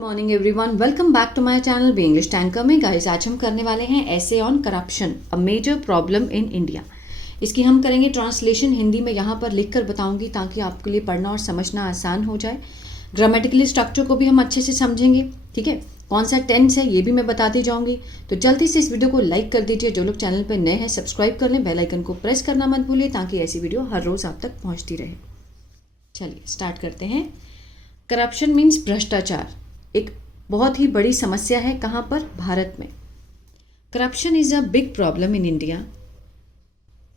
Morning everyone, welcome back to my channel B English tanker में। Guys, आज हम करने वाले हैं essay on corruption, a major problem in India. इसकी हम करेंगे ट्रांसलेशन हिंदी में, यहाँ पर लिख कर बताऊंगी ताकि आपके लिए पढ़ना और समझना आसान हो जाए। ग्रामेटिकली स्ट्रक्चर को भी हम अच्छे से समझेंगे, ठीक है। कौन सा टेंस है ये भी मैं बताती जाऊंगी। तो जल्दी से इस वीडियो को लाइक कर दीजिए। जो लोग चैनल पर नए हैं सब्सक्राइब कर लें, बेल आइकन को प्रेस करना मत भूलिए ताकि ऐसी वीडियो हर रोज़ आप तक पहुँचती रहे। चलिए स्टार्ट करते हैं। करप्शन मीन्स भ्रष्टाचार, एक बहुत ही बड़ी समस्या है। कहाँ पर? भारत में। Corruption is a big problem in India.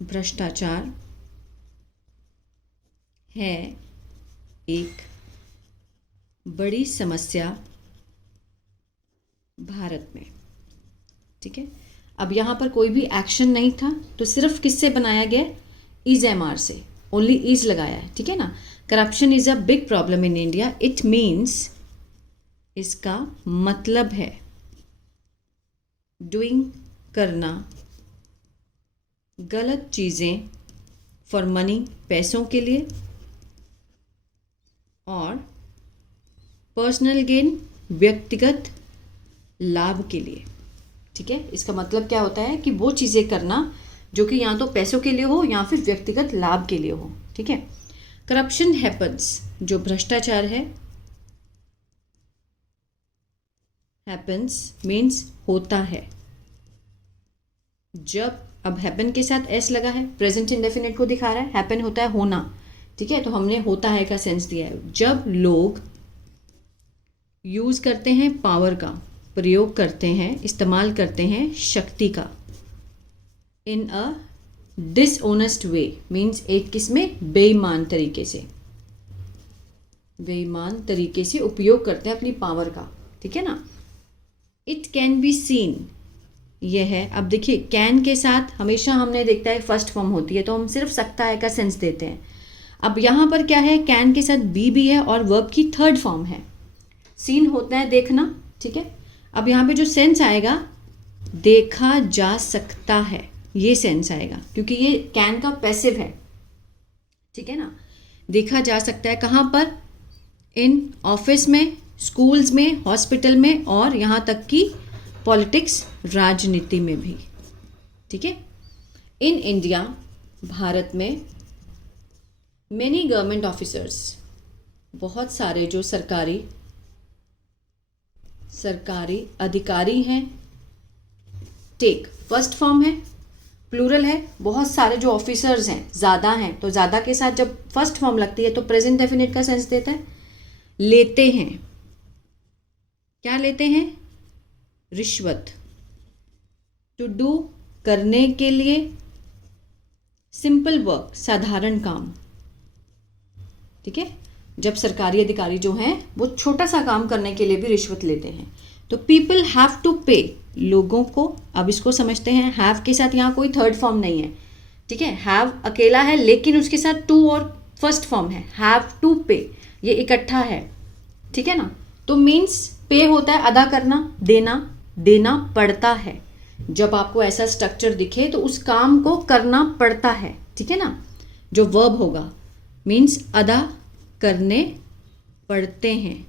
भ्रष्टाचार है एक बड़ी समस्या भारत में, ठीक है। अब यहाँ पर कोई भी एक्शन नहीं था, तो सिर्फ किससे बनाया गया? इज एम आर से, ओनली इज लगाया है, ठीक है ना। Corruption is a big problem in India, it means, इसका मतलब है डूइंग, करना, गलत चीज़ें फॉर मनी, पैसों के लिए, और पर्सनल गेन, व्यक्तिगत लाभ के लिए, ठीक है। इसका मतलब क्या होता है कि वो चीज़ें करना जो कि या तो पैसों के लिए हो या फिर व्यक्तिगत लाभ के लिए हो, ठीक है। करप्शन हैपन्स, जो भ्रष्टाचार है, हैपन्स मीन्स होता है। जब, अब हैपन के साथ एस लगा है, प्रेजेंट इंडेफिनिट को दिखा रहा है। हैपन होता है होना, ठीक है। तो हमने होता है का सेंस दिया है। जब लोग यूज करते हैं पावर का, प्रयोग करते हैं, इस्तेमाल करते हैं शक्ति का, इन अ डिसऑनेस्ट वे, मीन्स एक किसमें? बेईमान तरीके से, बेईमान तरीके से उपयोग करते हैं अपनी पावर का, ठीक है ना। इट कैन बी सीन, यह है। अब देखिए, कैन के साथ हमेशा हमने देखता है फर्स्ट फॉर्म होती है, तो हम सिर्फ सकता है का सेंस देते हैं। अब यहाँ पर क्या है? कैन के साथ बी भी है और वर्ब की थर्ड फॉर्म है। सीन होता है देखना, ठीक है। अब यहाँ पे जो सेंस आएगा, देखा जा सकता है, ये सेंस आएगा, क्योंकि ये कैन का पैसिव है, ठीक है ना। देखा जा सकता है कहाँ पर? इन ऑफिस में, स्कूल्स में, हॉस्पिटल में, और यहाँ तक कि पॉलिटिक्स, राजनीति में भी, ठीक है। इन इंडिया, भारत में, मेनी गवर्नमेंट ऑफिसर्स, बहुत सारे जो सरकारी अधिकारी हैं, टेक फर्स्ट फॉर्म है, प्लूरल है, बहुत सारे जो ऑफिसर्स हैं, ज़्यादा हैं, तो ज़्यादा के साथ जब फर्स्ट फॉर्म लगती है तो प्रेजेंट डेफिनेट का सेंस देता है। लेते हैं, क्या लेते हैं? रिश्वत। टू डू, करने के लिए, सिंपल वर्क, साधारण काम, ठीक है। जब सरकारी अधिकारी जो हैं वो छोटा सा काम करने के लिए भी रिश्वत लेते हैं। तो पीपल हैव टू पे, लोगों को, अब इसको समझते हैं। हैव के साथ यहाँ कोई थर्ड फॉर्म नहीं है, ठीक है। हैव अकेला है, लेकिन उसके साथ टू और फर्स्ट फॉर्म है, हैव टू पे, ये इकट्ठा है, ठीक है ना। तो मीन्स पे होता है अदा करना, देना, देना पड़ता है। जब आपको ऐसा स्ट्रक्चर दिखे तो उस काम को करना पड़ता है, ठीक है ना। जो वर्ब होगा मीन्स अदा करने पड़ते हैं।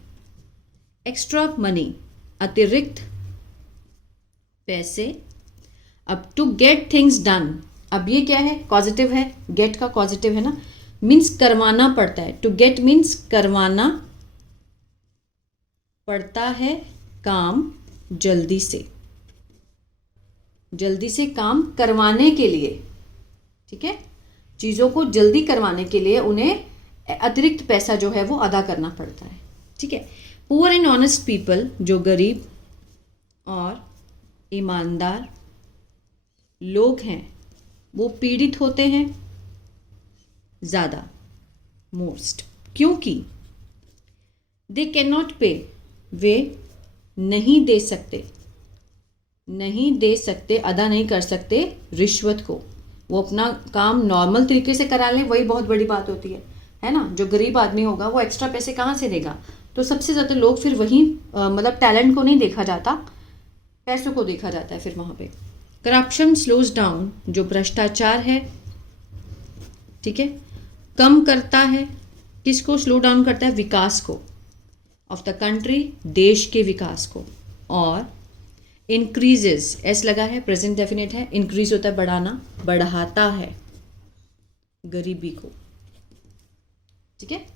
एक्स्ट्रा मनी, अतिरिक्त पैसे। अब टू गेट थिंग्स डन, अब ये क्या है? पॉजिटिव है, गेट का पॉजिटिव है ना, मीन्स करवाना पड़ता है। टू गेट मीन्स करवाना पड़ता है काम, जल्दी से, जल्दी से काम करवाने के लिए, ठीक है। चीज़ों को जल्दी करवाने के लिए उन्हें अतिरिक्त पैसा जो है वो अदा करना पड़ता है, ठीक है। पुअर एंड ऑनेस्ट पीपल, जो गरीब और ईमानदार लोग हैं वो पीड़ित होते हैं ज़्यादा, मोस्ट, क्योंकि दे कैन नॉट पे, वे नहीं दे सकते, नहीं दे सकते, अदा नहीं कर सकते रिश्वत को। वो अपना काम नॉर्मल तरीके से करा लें, वही बहुत बड़ी बात होती है ना। जो गरीब आदमी होगा वो एक्स्ट्रा पैसे कहाँ से देगा? तो सबसे ज़्यादा लोग फिर वही मतलब टैलेंट को नहीं देखा जाता, पैसों को देखा जाता है फिर वहाँ पे। करप्शन स्लोज डाउन, जो भ्रष्टाचार है, ठीक है, कम करता है, किसको स्लो डाउन करता है? विकास को। ऑफ द कंट्री, देश के विकास को। और इंक्रीजेस, एस लगा है, प्रेजेंट डेफिनेट है, इंक्रीज होता है बढ़ाना, बढ़ाता है गरीबी को। ठीक है,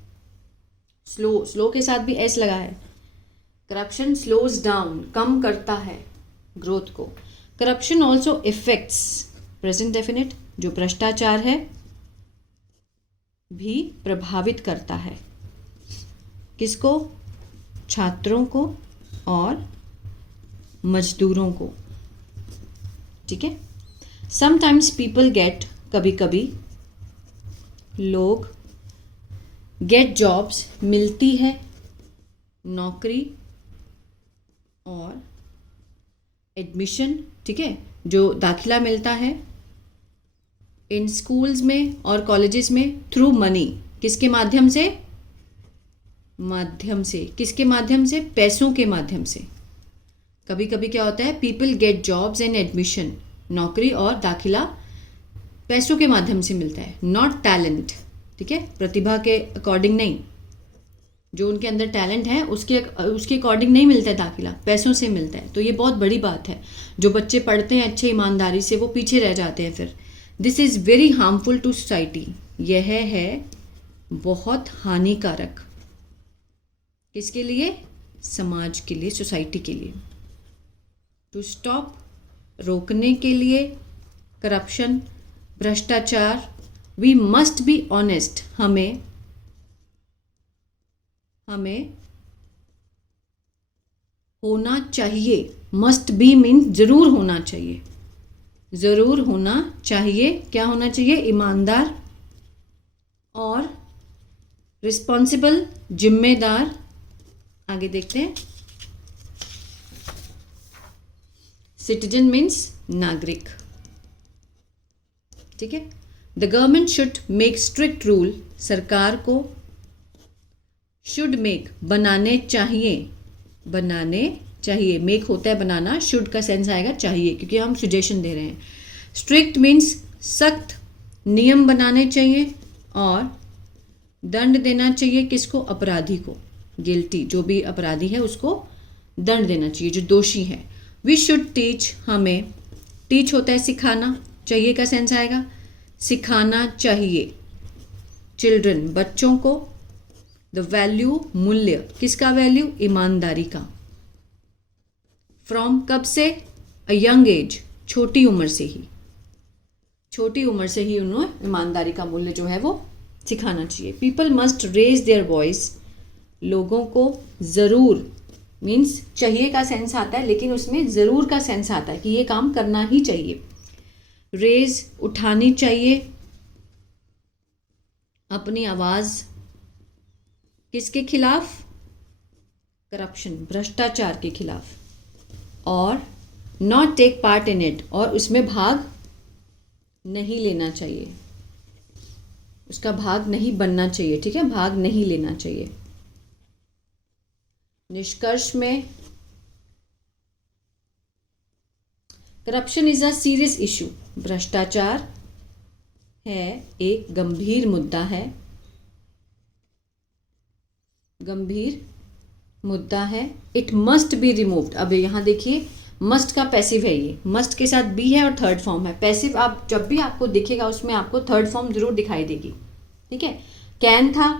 स्लो, स्लो के साथ भी एस लगा है। करप्शन स्लोज डाउन, कम करता है ग्रोथ को। Corruption also effects, present definite, जो भ्रष्टाचार है भी प्रभावित करता है किसको, छात्रों को और मजदूरों को। ठीक है, समटाइम्स पीपल गेट, कभी कभी लोग गेट जॉब्स, मिलती है नौकरी और एडमिशन, ठीक है, जो दाखिला मिलता है इन स्कूल्स में और कॉलेजेस में थ्रू मनी, किसके माध्यम से, किसके माध्यम से, पैसों के माध्यम से। कभी कभी क्या होता है, people get jobs and admission, नौकरी और दाखिला पैसों के माध्यम से मिलता है, नॉट टैलेंट। ठीक है, प्रतिभा के अकॉर्डिंग नहीं, जो उनके अंदर टैलेंट है उसके अकॉर्डिंग नहीं मिलता है दाखिला, पैसों से मिलता है। तो ये बहुत बड़ी बात है, जो बच्चे पढ़ते हैं अच्छे ईमानदारी से वो पीछे रह जाते हैं फिर। This is very harmful to society, यह है बहुत हानिकारक, किसके लिए, समाज के लिए, सोसाइटी के लिए। टू स्टॉप, रोकने के लिए, करप्शन, भ्रष्टाचार, वी मस्ट बी ऑनेस्ट, हमें होना चाहिए, मस्ट बी मीन जरूर होना चाहिए, जरूर होना चाहिए, क्या होना चाहिए, ईमानदार और रिस्पॉन्सिबल, जिम्मेदार। आगे देखते हैं, सिटीजन मीन्स नागरिक। ठीक है, the government should make strict rule, सरकार को शुड मेक, बनाने चाहिए, मेक होता है बनाना, शुड का सेंस आएगा चाहिए, क्योंकि हम सुजेशन दे रहे हैं। स्ट्रिक्ट मीन्स सख्त नियम बनाने चाहिए और दंड देना चाहिए किसको, अपराधी को, गिल्टी, जो भी अपराधी है उसको दंड देना चाहिए, जो दोषी है। वी शुड टीच, हमें, टीच होता है सिखाना, चाहिए का सेंस आएगा, सिखाना चाहिए चिल्ड्रन, बच्चों को, द वैल्यू, मूल्य, किसका वैल्यू, ईमानदारी का। फ्रॉम, कब से, अ यंग एज, छोटी उम्र से ही उन्हें ईमानदारी का मूल्य जो है वो सिखाना चाहिए। People must raise their voice, लोगों को ज़रूर, मीन्स चाहिए का सेंस आता है लेकिन उसमें ज़रूर का सेंस आता है कि ये काम करना ही चाहिए। रेज, उठानी चाहिए अपनी आवाज़, किसके खिलाफ, करप्शन, भ्रष्टाचार के खिलाफ। और not take part in it, और उसमें भाग नहीं लेना चाहिए, उसका भाग नहीं बनना चाहिए। ठीक है, भाग नहीं लेना चाहिए। निष्कर्ष में, corruption is a serious issue, भ्रष्टाचार है एक गंभीर मुद्दा है, इट मस्ट बी रिमूव्ड। अब यहाँ देखिए, मस्ट का पैसिव है, ये मस्ट के साथ बी है और थर्ड फॉर्म है। पैसिव आप जब भी आपको दिखेगा उसमें आपको थर्ड फॉर्म जरूर दिखाई देगी। ठीक है, कैन था,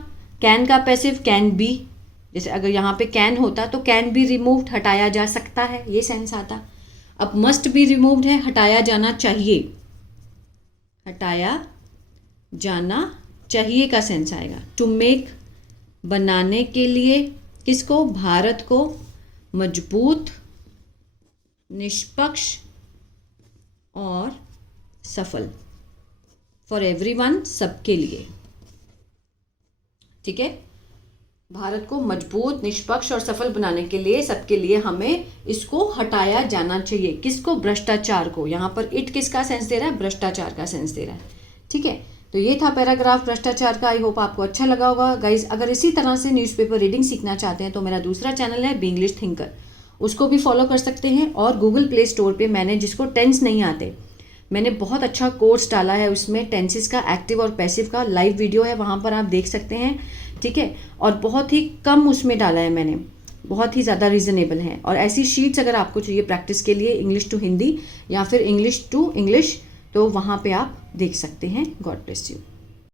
कैन का पैसिव कैन बी, जैसे अगर यहाँ पे कैन होता तो कैन बी रिमूव्ड, हटाया जा सकता है, ये सेंस आता। अब मस्ट बी रिमूव्ड है, हटाया जाना चाहिए, हटाया जाना चाहिए का सेंस आएगा। टू मेक, बनाने के लिए, किसको, भारत को, मजबूत, निष्पक्ष और सफल, फॉर एवरीवन, सबके लिए। ठीक है, भारत को मजबूत, निष्पक्ष और सफल बनाने के लिए, सबके लिए हमें इसको हटाया जाना चाहिए, किसको, भ्रष्टाचार को। यहाँ पर इट किसका सेंस दे रहा है, भ्रष्टाचार का सेंस दे रहा है। ठीक है, तो ये था पैराग्राफ भ्रष्टाचार का। आई होप आपको अच्छा लगा होगा गाइज। अगर इसी तरह से न्यूज़पेपर रीडिंग सीखना चाहते हैं तो मेरा दूसरा चैनल है बी इंग्लिश थिंकर, उसको भी फॉलो कर सकते हैं। और गूगल प्ले स्टोर पे मैंने, जिसको टेंस नहीं आते, मैंने बहुत अच्छा कोर्स डाला है, उसमें टेंसेस का, एक्टिव और पैसिव का लाइव वीडियो है, वहाँ पर आप देख सकते हैं ठीक है, और बहुत ही कम उसमें डाला है मैंने, बहुत ही ज़्यादा रीज़नेबल है। और ऐसी शीट्स अगर आपको चाहिए प्रैक्टिस के लिए इंग्लिश टू हिंदी या फिर इंग्लिश टू इंग्लिश, तो वहाँ पे आप देख सकते हैं। God bless you.